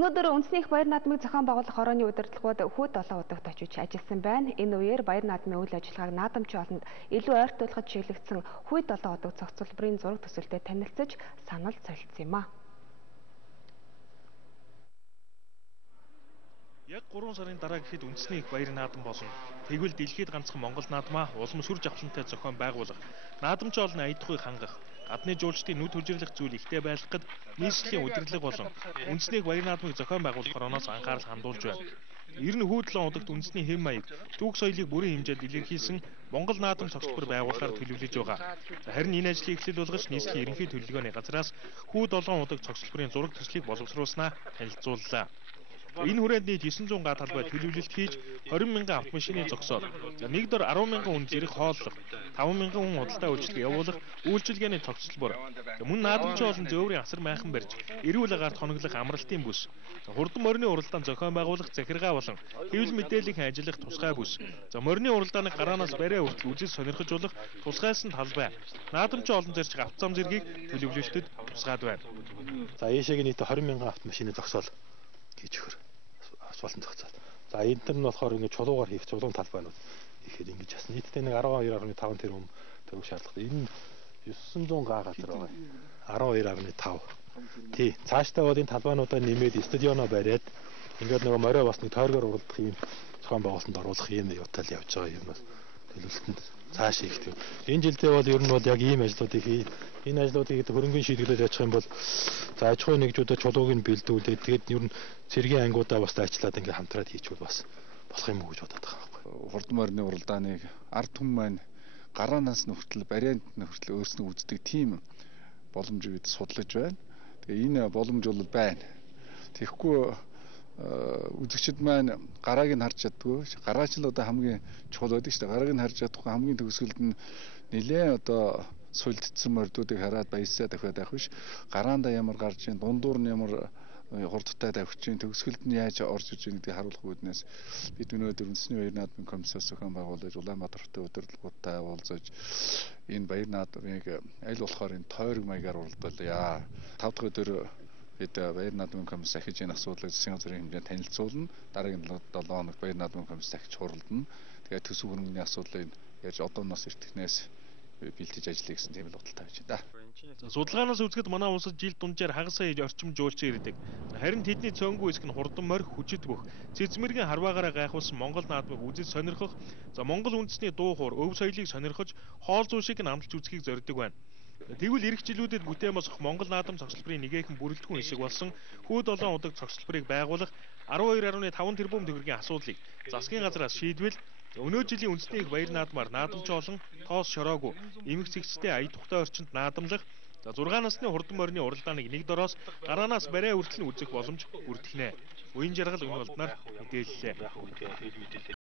Өнөөдөр үндэсний их баяр наадмыг зохион байгуулах хорооны удирдлагууд хүйт 7 удагт очиж ажилласан байна. Энэ үеэр баяр наадмын үйл ажиллагааг наадамчин олонд илүү ойртуулахад чиглэгдсэн хүйт 7 удаг цогцлборын зураг төсөлтэй танилцж санал солилцсон юм а. Яг 3 сарын дараа гэхэд үндэсний их баяр наадам болно. Тэгвэл дэлхийд ганцхан Монгол наадмаа улам сүр жавхлантай зохион байгуулах, наадамчин олон аятгыг хангах, гадны жуулчдын нүд хүжирлэх зүйл ихтэй байлгахад нийслэлийн удирдлага болон үндэсний их баяр наадмыг зохион байгуулах хорооноос анхаарал хандуулж байна. Ер нь хүйт 7 удагт үндэсний хэв маяг, түүх соёлыг бүрэн хэмжээнд илэрхийлсэн Монгол наадам цогцлбор байгуулахаар төлөвлөж байгаа. Харин энэ ажлыг эхлэл болгож нийслэлийн ерөнхий төлөвлөгөөний газраас хүйт 7 удаг цогцлборын зураг төслийг боловсруулснаа танилцууллаа. Энэ хүрээнд нийт 900 га талбай төлөвлөлт хийж 20 мянган автомашины зогсоол, 1 дор 10 мянган хүн зэрэг хооллох, 5 мянган хүн худалдаа үйлчлэг явуулах үйлчилгээний цогцлбор, мөн наадамчин олон зөөврийн асар майхан барьж, эрүүл агаарт хоноглох амралтын бүс, хурдан морины уралдаан зохион байгуулах захиргаа болон хэвлэл мэдээллийн ажиллах тусгай бүс, морины уралдааныг гараанаас бариа хүртэл үзэж сонирхолжуулах тусгайлсан талбай, наадамчин олон зэрэг автозам зэргийг төлөвлөлтөд тусгаад байна. За ийшээг нийт 20 мянган автомашины зогсоол хийж өгөр асуултанд зохицол. За энэ төр нь болохоор ингэ чулуугаар хийх чулуун талбайнууд ихээр ингэж ясна. Нийтдээ нэг 12.5 тэрбум төгрөг шаардлагатай. Энэ 900 га газар байгаа. 12.5. Тий. Цаашдаа бол энэ талбайнуудаа нэмээд стадионо бариад ингээд нөгөө морио бас нэг тойргоор уралдах юм зохион байгуулалтанд оруулах юм явтал явж байгаа юм бас төлөвлөлтөнд цааш хийх. Энэ жилдээ бол ер нь бол яг ийм ажлуудыг хий. Энэ ажлуудыг хөрөнгөний шийдвэрлэж яачих юм бол за аж ахуйн нэгжүүдэд чулууг нь бэлдүүлээд тэгээд ер нь цэргийн ангиудаа бас дайчлаад ингээ хамтраад хийчихвэл бас болох юм уу гэж бодоод байгаа байхгүй. Хурдан морины уралдааныг ард түмэн маань гараанаас нь хүртэл барианд нь хүртэл өөрснөө үздэг тийм боломжийг судлаж байна. Тэгээ энэ боломж бол байна. Тэгэхгүй үзэгчд маань гарааг нь харж чаддгүй. Гараач л одоо хамгийн чухал байдаг шүү дээ. Гарааг нь харж чадахгүй хамгийн төгсгөлд нь нэлээд одоо сулдсан мордуудыг хараад баясаа дахиад авах биш. Гараанда ямар гарч ийн, дундуур нь ямар хурдтай давхиж ийн, төгсгөлд нь яаж орж иж гэдгийг харуулах үүднээс бид өнөөдөр үндэсний баяр наадмын комиссаас зохион байгуулж Улаанбаатар хотын удирдлагуудтай уулзаж энэ баяр наадмыг аль болохоор энэ тойрог маягаар уралдуулъя. 5 дахь өдөр бид баяр наадмын комисс ахиж энэ асуудлыг засгийн газрын хэмжээнд танилцуулна. Дараагийн 7 хоногт баяр наадмын комисс ахиж хуралдана. Тэгээд төсөв хөрөнгөний асуудлыг яаж одооноос эртнээс бэлтэж ажиллая гэсэн тийм л бодолтой байж байна. Судалгаанаас үзэхэд манай улсад жил дунджаар хагас сая орчим жуулчин ирдэг. Харин тэдний цөөнгүй хэсэг нь хурдан морь, хүчит бүх, цэцмэргийн харваагаараа гайхуулсан Монгол наадмыг үзэж сонирхох, Монгол үндэсний дуу хуур, өв соёлыг сонирхож, хоол зүй шиг амлж үзхийг зорддог байна. Тэгвэл эх жилүүдэд бүтээн босгох Монгол наадам цогцлборын нэгэн бүрэлдэхүүн хэсэг болсон хүйт 7 удаг цогцлборыг байгуулах 12.5 тэрбум төгрөгийн асуудлыг засгийн газраас шийдвэл өнөө жилийн үндэсний их баяр наадмаар наадамчин олон тоос шороогүй эмх цэгцтэй ая тухтай орчинд наадамлах 6 насны хурдан морины уралдааныг 1 дороос гараанаас бариа хүртэл нь үзэх боломж бүрдэх нэ. Уян жаргал өнөө болдноор мэдээллээ.